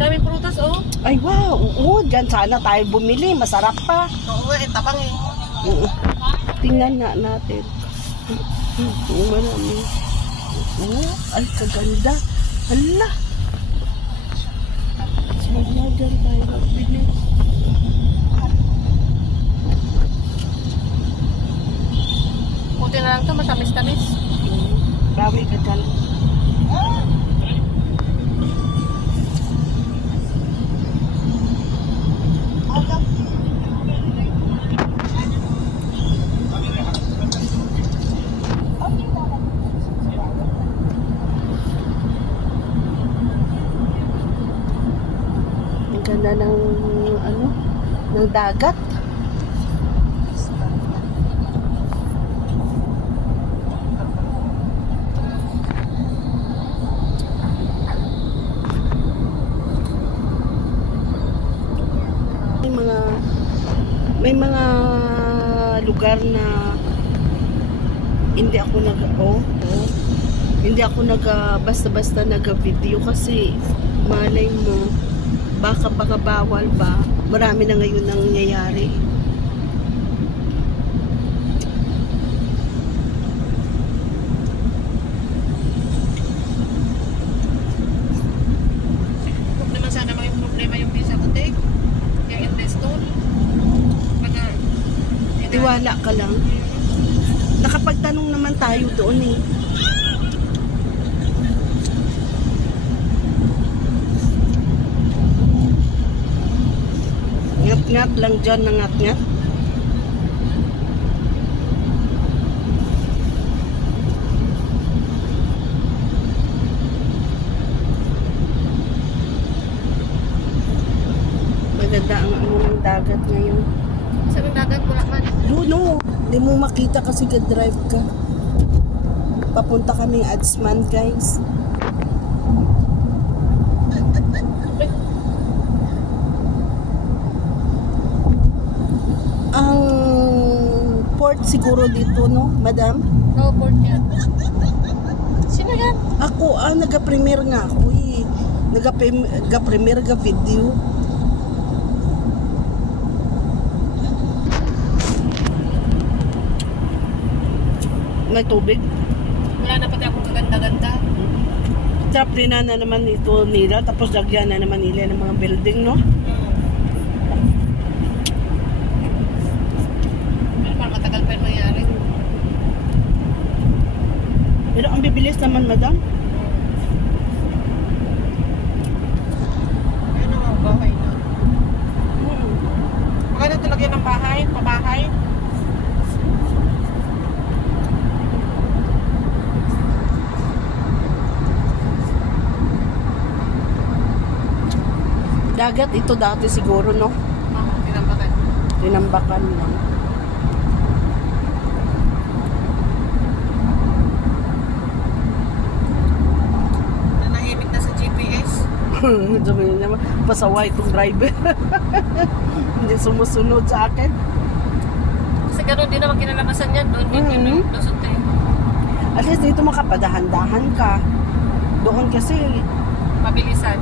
Daming prutas, oh. Ay, wow. Oo, dyan sana tayo bumili. Masarap pa. Oo nga, tabang eh. Oo. Tingnan nga natin. Marami. Oo, ay, kaganda. Hala. Sana dyan tayo magbili. Puti na lang ito, matamis-tamis. Marami ka dyan. Ang ganda ng ano, ng dagat. May mga lugar na hindi ako hindi ako basta-basta nag-video kasi malay mo baka bawal ba, marami na ngayon nangyayari. Huwag naman sana may problema yung visa ko, Tek. Yung investor. Tiwala ka lang. Nakapagtanong naman tayo doon eh. Ngat-ngat lang dyan na ngat-ngat. Maganda ang ng dagat ngayon. Sa dagat, wala man. No, hindi mo makita kasi ka-drive ka. Papunta kaming Adsman, guys. Ang port siguro dito, no, madam? Oo, port niya. Sino yan? Ako, naga-premiere nga ako eh. Naga-premiere ka video. May tubig. Wala na pati akong kaganda-ganda. Tapos na naman ito nila. Tapos lagyan na naman nila ng mga building, no? Pero parang matagal pa yung mangyari. Pero ang bibilis naman, madam. Ayun ang bahay na. Maganda talaga ng bahay, pabahay. Dagat ito dati siguro, no? Tinambakan. Tinambakan lang. Nanahimik na sa GPS. Sabi naman, pasaway itong driver. Hindi sumusunod sa akin. Kasi gano'n din naman kinalabasan yan. Doon din yun, lusot eh. At least dito makapadahan-dahan ka. Doon kasi Mabilisan.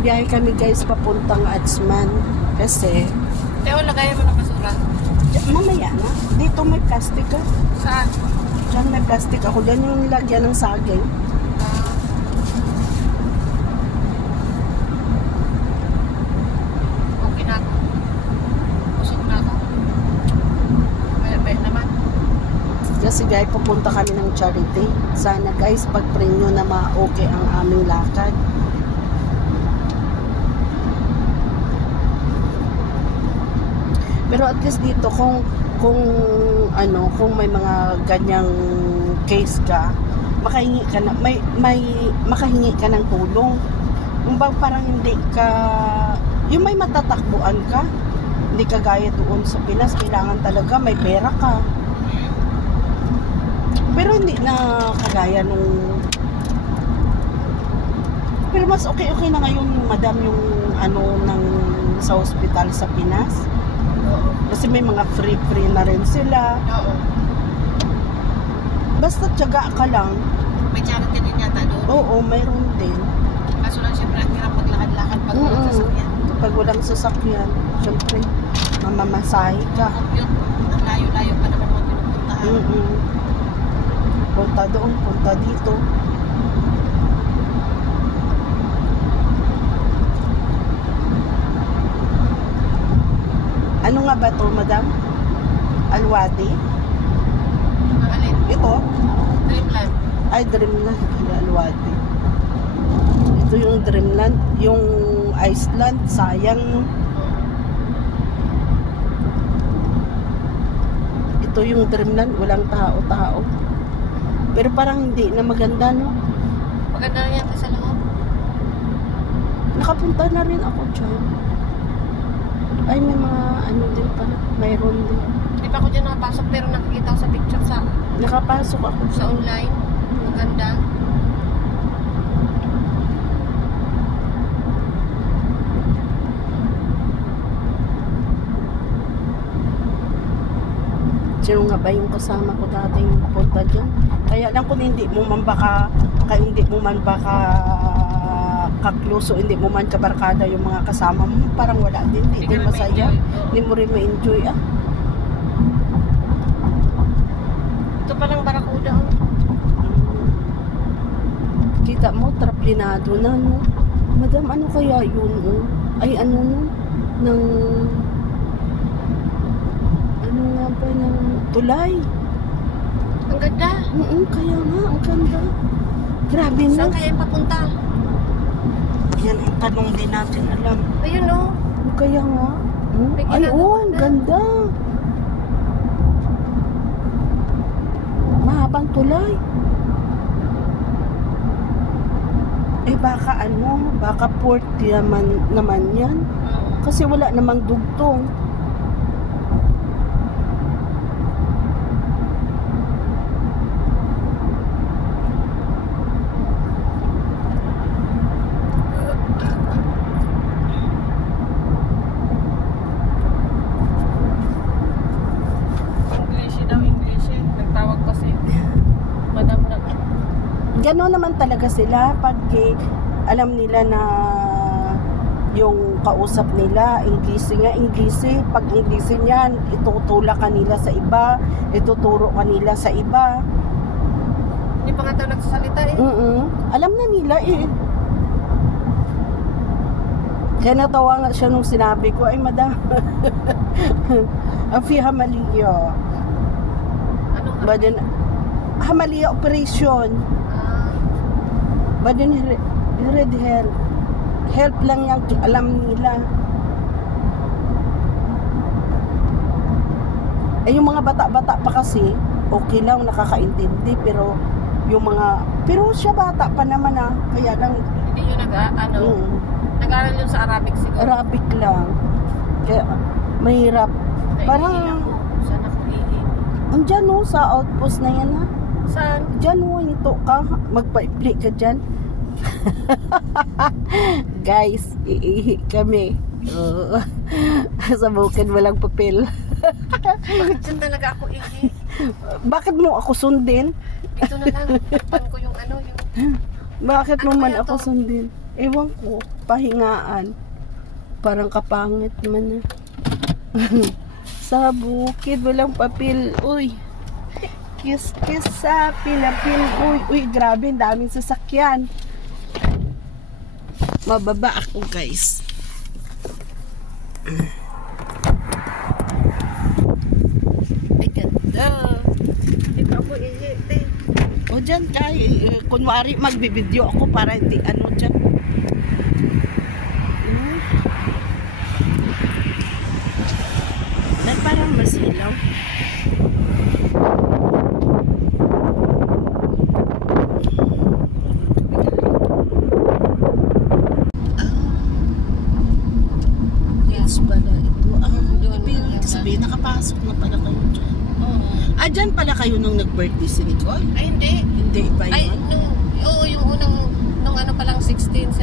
biyahe kami guys papuntang Adsman kasi Teo, lagay mo ng basura. mamaya na. Dito may plastic ka. Saan? Diyan may plastic ako. Diyan yung nilagyan ng saging. Okay na ako. Busog na ako. May naman. Kasi guys, pupunta kami ng charity. Sana guys, pag-pray nyo na ma-okay ang aming lakad. Pero at least dito kung kung may mga ganyang case ka, makahingi ka na makahingi ka ng tulong. Kung parang hindi ka yung may matatakbuan ka, hindi ka gaya doon sa Pinas, kailangan talaga may pera ka. Pero hindi na kagaya nung pero mas okay na ngayon madam yung ng sa hospital sa Pinas. Oo. Kasi may mga free na rin sila. Oo. Basta tiyaga ka lang. May charity din yata doon. Oo, mayroon din. Kaso lang siyempre ang hirap maglakad-lakad pag walang sasakyan. Pag walang sasakyan, syempre, mamamasahe ka. Yun, ang layo-layo pa naman mga pinupuntahan. Punta doon, punta dito. Ano nga ba to, madam? Alwadi? Ang alin? Ito? Dreamland. Ay, Dreamland. Hindi, Alwadi. Ito yung Dreamland. Yung Iceland, sayang, no? Ito yung Dreamland, walang tao-tao. Pero parang hindi na maganda, no? Maganda na yan sa loob. Nakapunta na rin ako dyan. Ay, may mga ano din pala. Mayroon din. Hindi pa ako dyan nakapasok pero nakikita ko sa picture sa Nakapasok ako sa online. Maganda. Sino nga ba yung kasama ko dating punta dyan? Kaya lang kung hindi mo man baka kakluso, hindi mo man kabarkada yung mga kasama mo, parang wala din, hindi din masaya. Hindi mo rin ma-enjoy, ah. Ito palang Barracuda. Kita mo, traplinado na, no? Madam, ano kaya yun, oh? Ay, ano, no? Ng... Ano nga ba, ng tulay? Ang ganda. Kaya nga, ang ganda. Grabe, no? Saan kaya yung papunta? Yan ang tanong din natin alam. Ayun, no? Kaya nga. May Ay, ginagawa ang na. ganda. Mahabang tulay. Eh, baka ano, baka port naman yan. Kasi wala namang dugtong. Gano'n naman talaga sila pag alam nila na yung kausap nila, English nga, English. Pag English niyan, itutulak kanila sa iba, ituturo kanila sa iba. Hindi pa nga tayo nagsasalita eh. Alam na nila eh. Kaya natawa nga siya nung sinabi ko, ay madam, Afi Hamaliyo. Anong Badin, Hamaliyo operation. Badin, red help. Help lang yan, alam nila. Eh, yung mga bata-bata pa kasi, okay lang, nakakaintindi, pero yung mga, pero siya bata pa naman ah, kaya lang, hindi yun nag-aaral yun sa Arabic siguro. Arabic lang. Kaya, mahirap. Parang, saan ako ihi? andyan no, sa outpost na yan ha. Saan? Diyan mo, hinto ka, magpa-play ka dyan. Guys, iihi kami. Sa bukid walang papel. Bakit dyan talaga ako ihi? Bakit mo ako sundin? Dito na lang, pan ko yung ano, yung... Bakit mo Ano man kaya ako to? sundin? Ewan ko, pahingaan. Parang kapangit man na. Sa bukid walang papel. Uy, kiss sa pinapil. Uy, grabe, ang daming sasakyan. Mababa ako, guys. Ay, ganda. Dito ako ihi, te. O dyan, kunwari magbibideo ako para hindi ano dyan. Ay, parang masilaw. Nakapasok na pala kayo dyan. Oo. Dyan pala kayo nung nag-birthday si Nicole? Ay, hindi. Hindi ba yun? Ay, oo, yung unang, nung ano pa lang, 16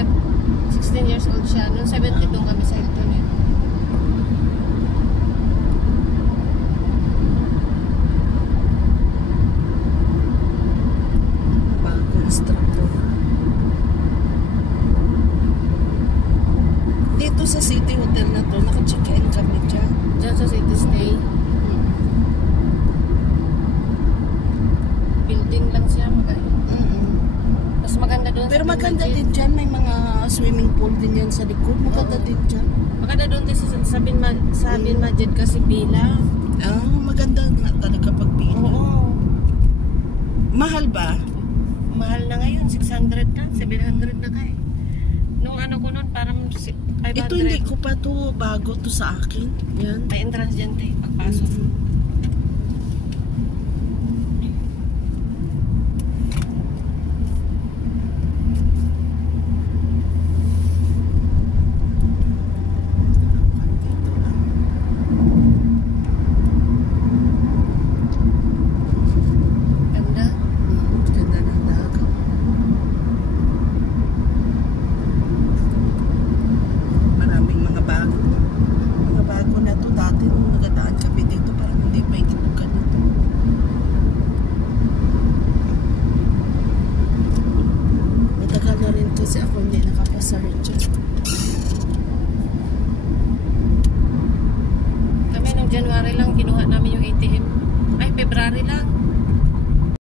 years old siya. Nung 72 kami sa Hilton eh. City Hotel na to. Naka-check-in kami dyan. Diyan sa City Stay. Building lang siya. Mas maganda doon. Pero maganda din dyan. May mga swimming pool din yan sa likod. Maganda din dyan. Maganda doon tayo sa Bin Majid kasi bilang. Maganda nga talaga pag bilang. Oo. Mahal ba? Mahal na ngayon. 600 na. 700 na kaya. Nung ano ko noon parang 500. Ito hindi ko pa to bago to sa akin. Yan. May entrance dyan tayo. Pagpasok.